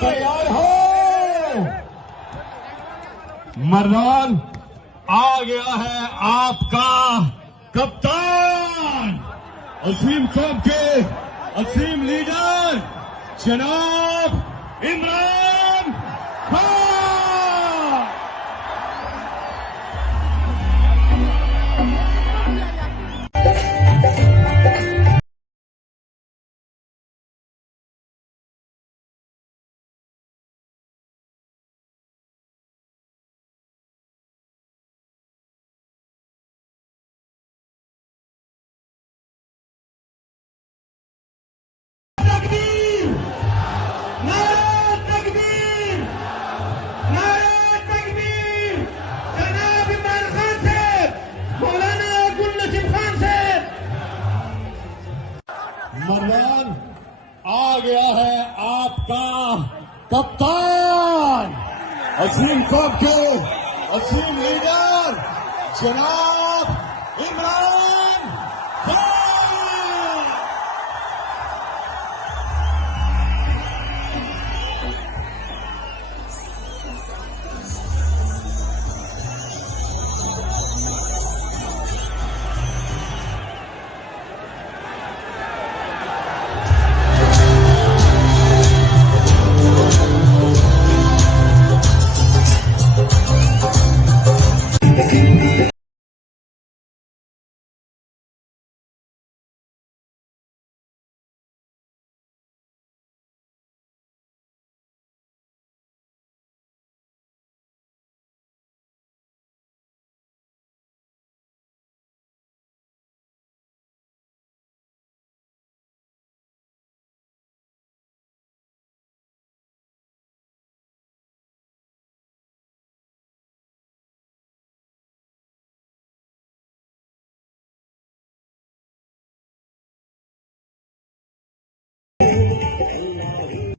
तैयार हो। मर्दान आ गया है आपका कप्तान, असीम कौम के असीम लीडर जनाब इमरान खान। मर्दान आ गया है आपका कप्तान, असीम कौम के असीम लीडर जनाब